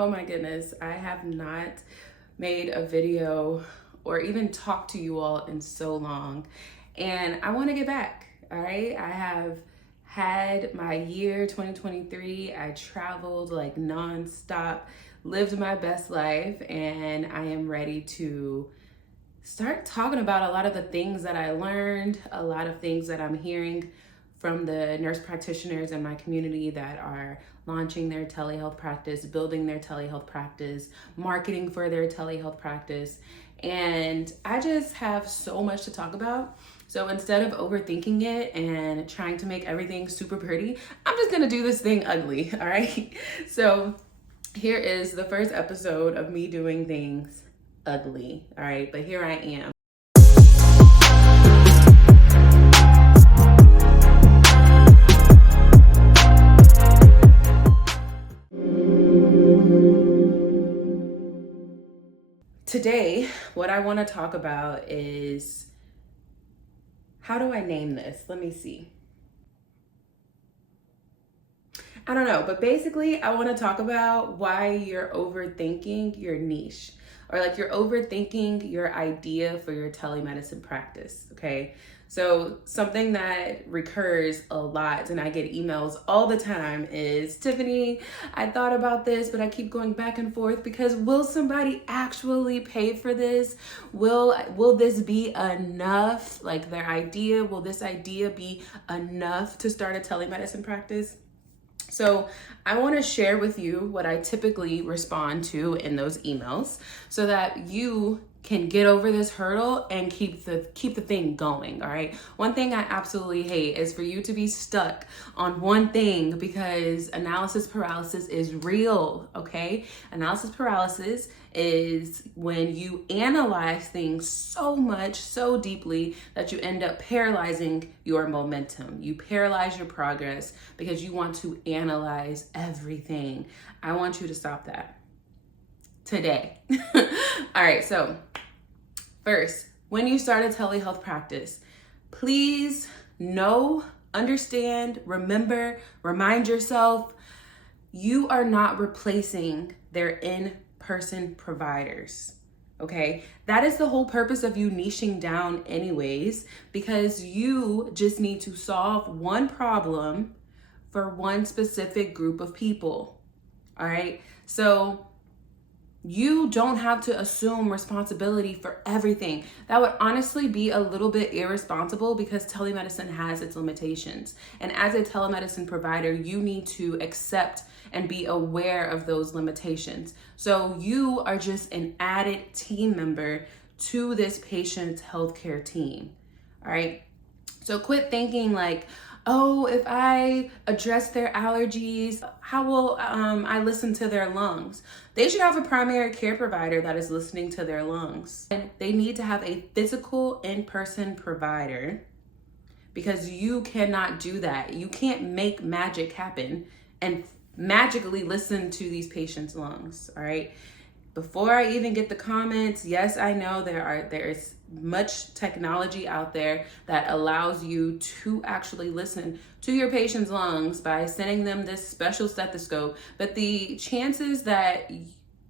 Oh my goodness, I have not made a video or even talked to you all in so long, and I want to get back. All right, I have had my year 2023. I traveled like nonstop, lived my best life, and I am ready to start talking about a lot of the things that I learned, a lot of things that I'm hearing from the nurse practitioners in my community that are launching their telehealth practice, building their telehealth practice, marketing for their telehealth practice. And I just have so much to talk about. So instead of overthinking it and trying to make everything super pretty, I'm just gonna do this thing ugly, all right? So here is the first episode of me doing things ugly, all right? But here I am. Today, what I want to talk about is, how do I name this? Let me see. I don't know, but basically I want to talk about why you're overthinking your niche, or like you're overthinking your idea for your telemedicine practice, okay? So something that recurs a lot, and I get emails all the time, is, Tiffany, I thought about this, but I keep going back and forth because will somebody actually pay for this? Will this be enough? Like their idea, will this idea be enough to start a telemedicine practice? So I want to share with you what I typically respond to in those emails so that you can get over this hurdle and keep the thing going, all right? One thing I absolutely hate is for you to be stuck on one thing, because analysis paralysis is real, okay? Analysis paralysis is when you analyze things so much, so deeply that you end up paralyzing your momentum. You paralyze your progress because you want to analyze everything. I want you to stop that today. All right, so first, when you start a telehealth practice, please know, understand, remember, remind yourself, you are not replacing their in-person providers, okay? That is the whole purpose of you niching down anyways, because you just need to solve one problem for one specific group of people, all right? So you don't have to assume responsibility for everything. That would honestly be a little bit irresponsible because telemedicine has its limitations. And as a telemedicine provider, you need to accept and be aware of those limitations. So you are just an added team member to this patient's healthcare team, all right? So quit thinking like, oh, if I address their allergies, how will I listen to their lungs? They should have a primary care provider that is listening to their lungs. And they need to have a physical in-person provider, because you cannot do that. You can't make magic happen and magically listen to these patients' lungs, all right? Before I even get the comments, yes, I know there is much technology out there that allows you to actually listen to your patient's lungs by sending them this special stethoscope, but the chances that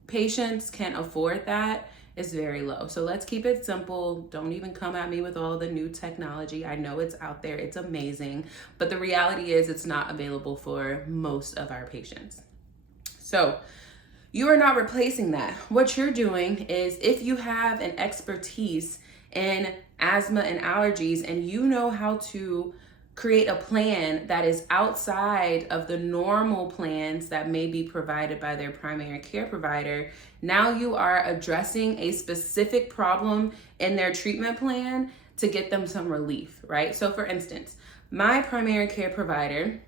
patients can afford that is very low. So let's keep it simple. Don't even come at me with all the new technology. I know it's out there, it's amazing, but the reality is it's not available for most of our patients. So you are not replacing that. What you're doing is, if you have an expertise in asthma and allergies and you know how to create a plan that is outside of the normal plans that may be provided by their primary care provider, now you are addressing a specific problem in their treatment plan to get them some relief, right? So for instance, my primary care provider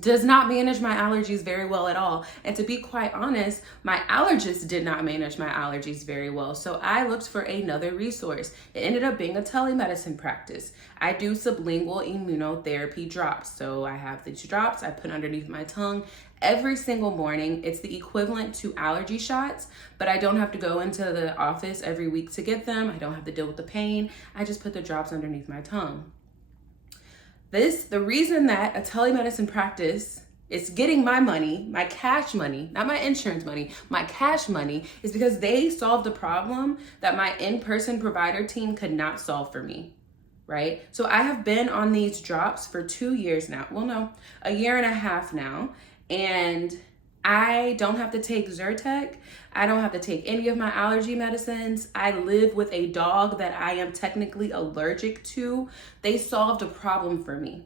does not manage my allergies very well at all. And to be quite honest, my allergist did not manage my allergies very well. So I looked for another resource. It ended up being a telemedicine practice. I do sublingual immunotherapy drops. So I have these drops I put underneath my tongue every single morning. It's the equivalent to allergy shots, but I don't have to go into the office every week to get them. I don't have to deal with the pain. I just put the drops underneath my tongue. The reason that a telemedicine practice It's getting my money, my cash money, not my insurance money, my cash money, is because they solved a problem that my in-person provider team could not solve for me, right? So I have been on these drops for 2 years now. Well, no, a year and a half now. And I don't have to take Zyrtec. I don't have to take any of my allergy medicines. I live with a dog that I am technically allergic to. They solved a problem for me.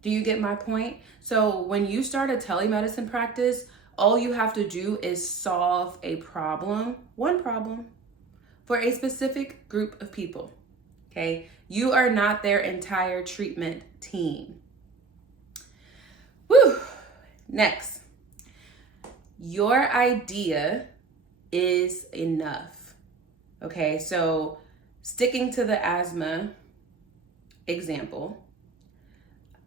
Do you get my point? So when you start a telemedicine practice, all you have to do is solve a problem, one problem, for a specific group of people, okay? You are not their entire treatment team. Whew. Next, your idea is enough, okay? So sticking to the asthma example,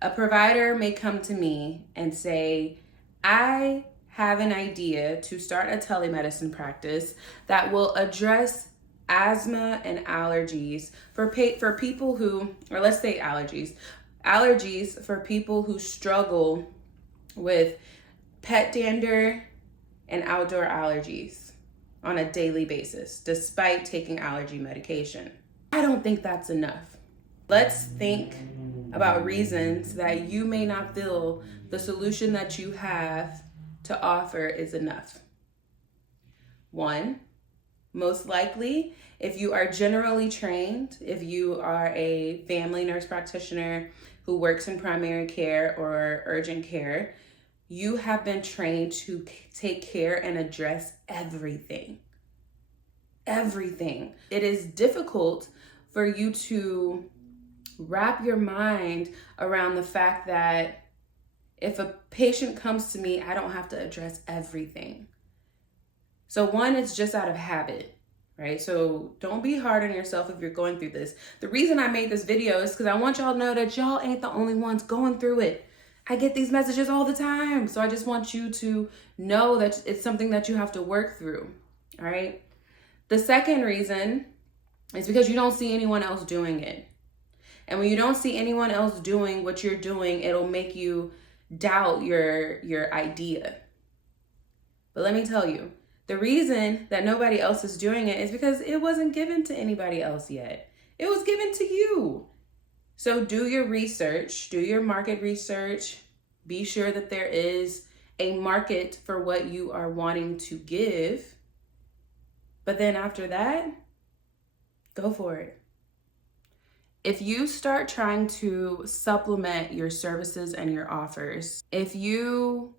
a provider may come to me and say, I have an idea to start a telemedicine practice that will address asthma and allergies for people who, or let's say allergies for people who struggle with pet dander and outdoor allergies on a daily basis, despite taking allergy medication. I don't think that's enough. Let's think about reasons that you may not feel the solution that you have to offer is enough. One, most likely, if you are generally trained, if you are a family nurse practitioner who works in primary care or urgent care, you have been trained to take care and address everything. Everything. It is difficult for you to wrap your mind around the fact that if a patient comes to me, I don't have to address everything. So one, it's just out of habit, right? So don't be hard on yourself if you're going through this. The reason I made this video is because I want y'all to know that y'all ain't the only ones going through it. I get these messages all the time. So I just want you to know that it's something that you have to work through, all right? The second reason is because you don't see anyone else doing it. And when you don't see anyone else doing what you're doing, it'll make you doubt your idea. But let me tell you, the reason that nobody else is doing it is because it wasn't given to anybody else yet. It was given to you. So do your research, do your market research. Be sure that there is a market for what you are wanting to give. But then after that, go for it. If you start trying to supplement your services and your offers, if you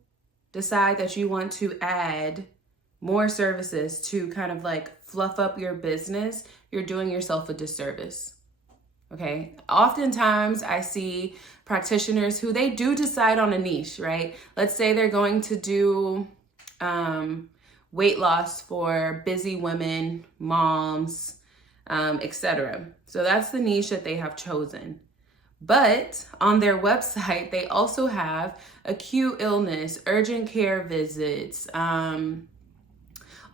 decide that you want to add more services to kind of like fluff up your business, you're doing yourself a disservice, okay? Oftentimes I see practitioners who they do decide on a niche, right? Let's say they're going to do weight loss for busy women, moms, etc. So that's the niche that they have chosen. But on their website, they also have acute illness, urgent care visits,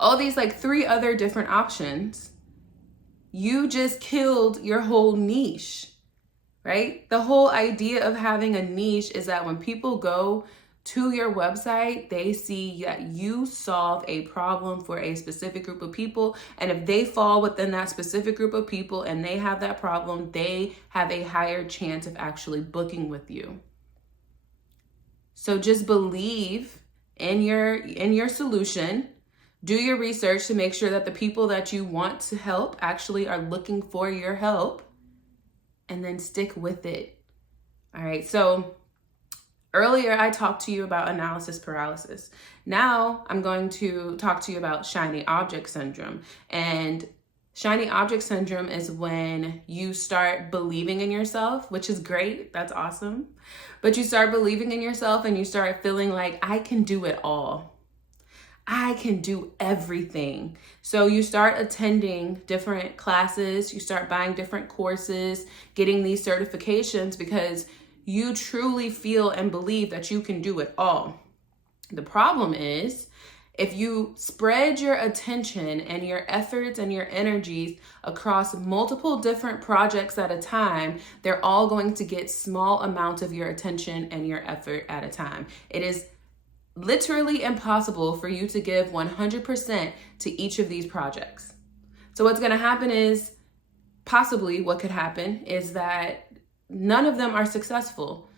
all these like 3 other different options. You just killed your whole niche, right? The whole idea of having a niche is that when people go to your website, they see that you solve a problem for a specific group of people. And if they fall within that specific group of people and they have that problem, they have a higher chance of actually booking with you. So just believe in your solution. Do your research to make sure that the people that you want to help actually are looking for your help, and then stick with it. All right, so earlier, I talked to you about analysis paralysis. Now I'm going to talk to you about shiny object syndrome. And shiny object syndrome is when you start believing in yourself, which is great. That's awesome. But you start believing in yourself and you start feeling like, I can do it all. I can do everything. So you start attending different classes, you start buying different courses, getting these certifications because you truly feel and believe that you can do it all. The problem is If you spread your attention and your efforts and your energies across multiple different projects at a time, they're all going to get small amounts of your attention and your effort at a time. It is literally impossible for you to give 100% to each of these projects. So what's going to happen is, possibly what could happen is that none of them are successful.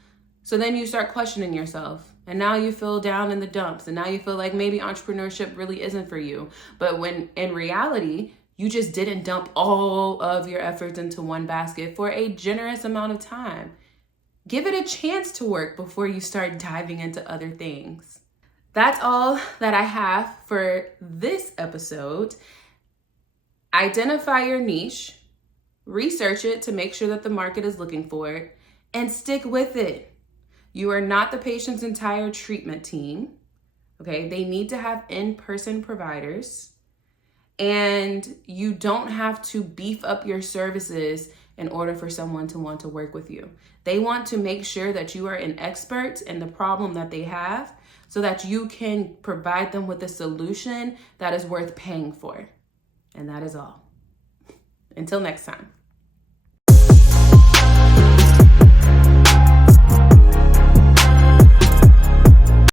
So then you start questioning yourself, and now you feel down in the dumps, and now you feel like maybe entrepreneurship really isn't for you. But when in reality, you just didn't dump all of your efforts into one basket for a generous amount of time. Give it a chance to work before you start diving into other things. That's all that I have for this episode. Identify your niche, research it to make sure that the market is looking for it, and stick with it. You are not the patient's entire treatment team, okay? They need to have in-person providers, and you don't have to beef up your services in order for someone to want to work with you. They want to make sure that you are an expert in the problem that they have so that you can provide them with a solution that is worth paying for. And that is all. Until next time.